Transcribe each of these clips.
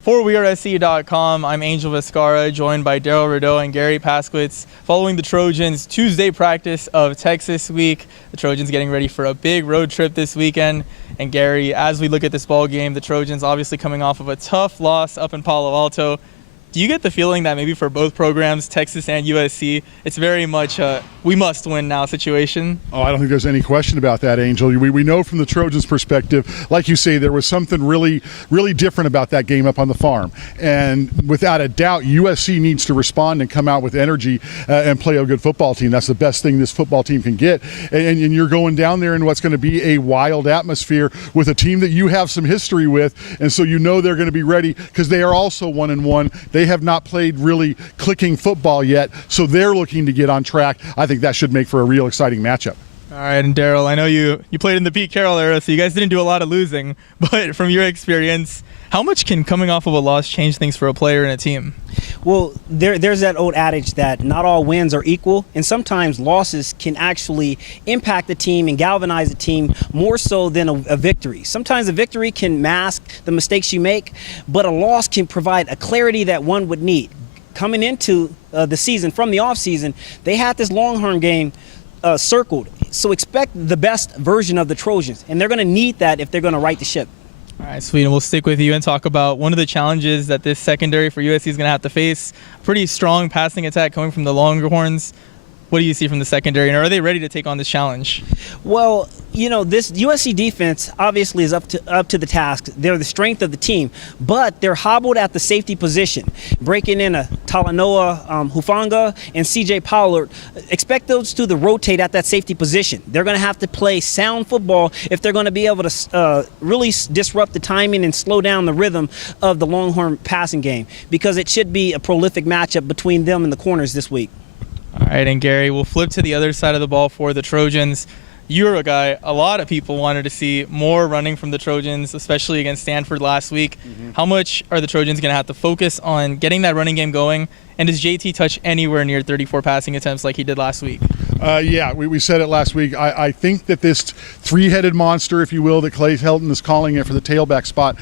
For WeAreSC.com, I'm Angel Viscarra, joined by Darrell, Rideaux, and Garry Paskwietz. Following the Trojans' Tuesday practice of Texas week, the Trojans getting ready for a big road trip this weekend. And Garry, as we look at this ball game, the Trojans obviously coming off of a tough loss up in Palo Alto. Do you get the feeling that maybe for both programs, Texas and USC, it's very much a we must win now situation? Oh, I don't think there's any question about that, Angel. We know from the Trojans' perspective, like you say, there was something really different about that game up on the farm. And without a doubt, USC needs to respond and come out with energy and play a good football team. That's the best thing this football team can get. And you're going down there in what's going to be a wild atmosphere with a team that you have some history with. And so you know they're going to be ready because they are also 1-1. They have not played really clicking football yet, so they're looking to get on track. I think that should make for a real exciting matchup. All right, and Darrell, I know you played in the Pete Carroll era, so you guys didn't do a lot of losing, but from your experience, how much can coming off of a loss change things for a player and a team? Well, there's that old adage that not all wins are equal, and sometimes losses can actually impact the team and galvanize the team more so than a victory. Sometimes a victory can mask the mistakes you make, but a loss can provide a clarity that one would need. Coming into the season, from the offseason, they had this Longhorn game circled, so expect the best version of the Trojans, and they're going to need that if they're going to right the ship. All right, sweet, and we'll stick with you and talk about one of the challenges that this secondary for USC is going to have to face. Pretty strong passing attack coming from the Longhorns. What do you see from the secondary, and are they ready to take on this challenge? Well, you know, this USC defense obviously is up to the task. They're the strength of the team, but they're hobbled at the safety position. Breaking in a Talanoa Hufanga and C.J. Pollard, expect those two to rotate at that safety position. They're going to have to play sound football if they're going to be able to really disrupt the timing and slow down the rhythm of the Longhorn passing game, because it should be a prolific matchup between them and the corners this week. All right, and Garry, we'll flip to the other side of the ball for the Trojans. You're a guy, a lot of people wanted to see more running from the Trojans, especially against Stanford last week. How much are the Trojans going to have to focus on getting that running game going? And does JT touch anywhere near 34 passing attempts like he did last week? Yeah, we said it last week. I think that this three-headed monster, if you will, that Clay Helton is calling it for the tailback spot,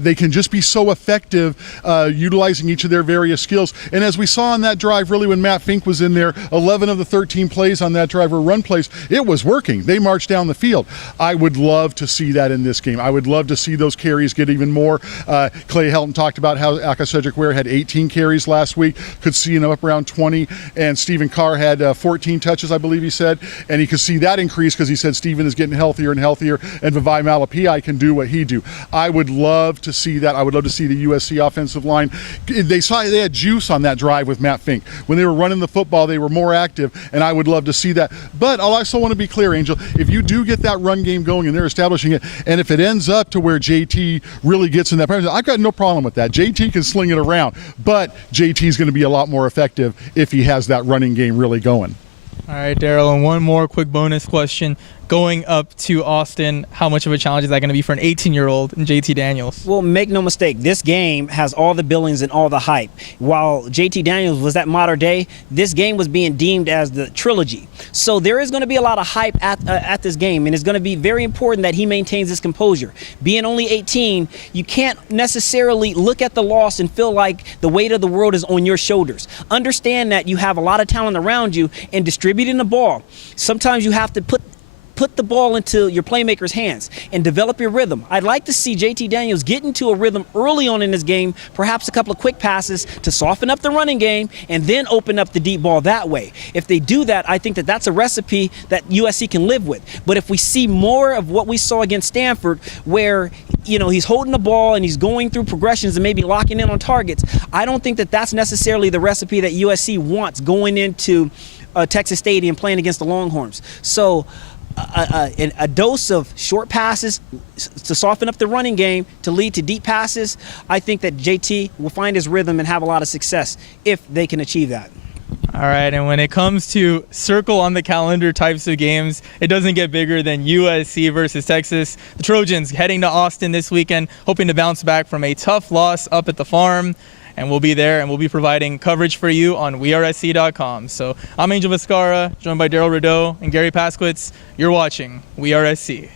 they can just be so effective utilizing each of their various skills. And as we saw on that drive, really, when Matt Fink was in there, 11 of the 13 plays on that drive were run plays. It was working. They marched down the field. I would love to see that in this game. I would love to see those carries get even more. Clay Helton talked about how Cedric-Ware had 18 carries last week, could see him up around 20, and Stephen Carr had 14 touches, I believe he said, and he could see that increase because he said Stephen is getting healthier and healthier, and Vavai Malapai can do what he do. I would love to see that. I would love to see the USC offensive line. They had juice on that drive with Matt Fink. When they were running the football, they were more active, and I would love to see that. But I also want to be clear, Angel, if you do get that run game going and they're establishing it, and if it ends up to where JT really gets in that, I've got no problem with that. JT can sling it around, but JT is going to be a lot more effective if he has that running game really going. All right, Darrell, and one more quick bonus question. Going up to Austin, how much of a challenge is that going to be for an 18-year-old in JT Daniels? Well, make no mistake, this game has all the billings and all the hype. While JT Daniels was at Mater Dei, this game was being deemed as the trilogy. So there is going to be a lot of hype at this game, and it's going to be very important that he maintains his composure. Being only 18, you can't necessarily look at the loss and feel like the weight of the world is on your shoulders. Understand that you have a lot of talent around you, and distributing the ball, sometimes you have to put the ball into your playmaker's hands and develop your rhythm. I'd like to see JT Daniels get into a rhythm early on in this game, perhaps a couple of quick passes to soften up the running game and then open up the deep ball that way. If they do that, I think that that's a recipe that USC can live with. But if we see more of what we saw against Stanford, where he's holding the ball and he's going through progressions and maybe locking in on targets, I don't think that that's necessarily the recipe that USC wants going into Texas Stadium playing against the Longhorns. So a dose of short passes to soften up the running game to lead to deep passes, I think that JT will find his rhythm and have a lot of success if they can achieve that. All right, and when it comes to circle on the calendar types of games, it doesn't get bigger than USC versus Texas. The Trojans heading to Austin this weekend, hoping to bounce back from a tough loss up at the farm. And we'll be there, and we'll be providing coverage for you on WeAreSC.com. So I'm Angel Viscarra, joined by Darrell, Rideaux, and Garry Paskwietz. You're watching WeAreSC.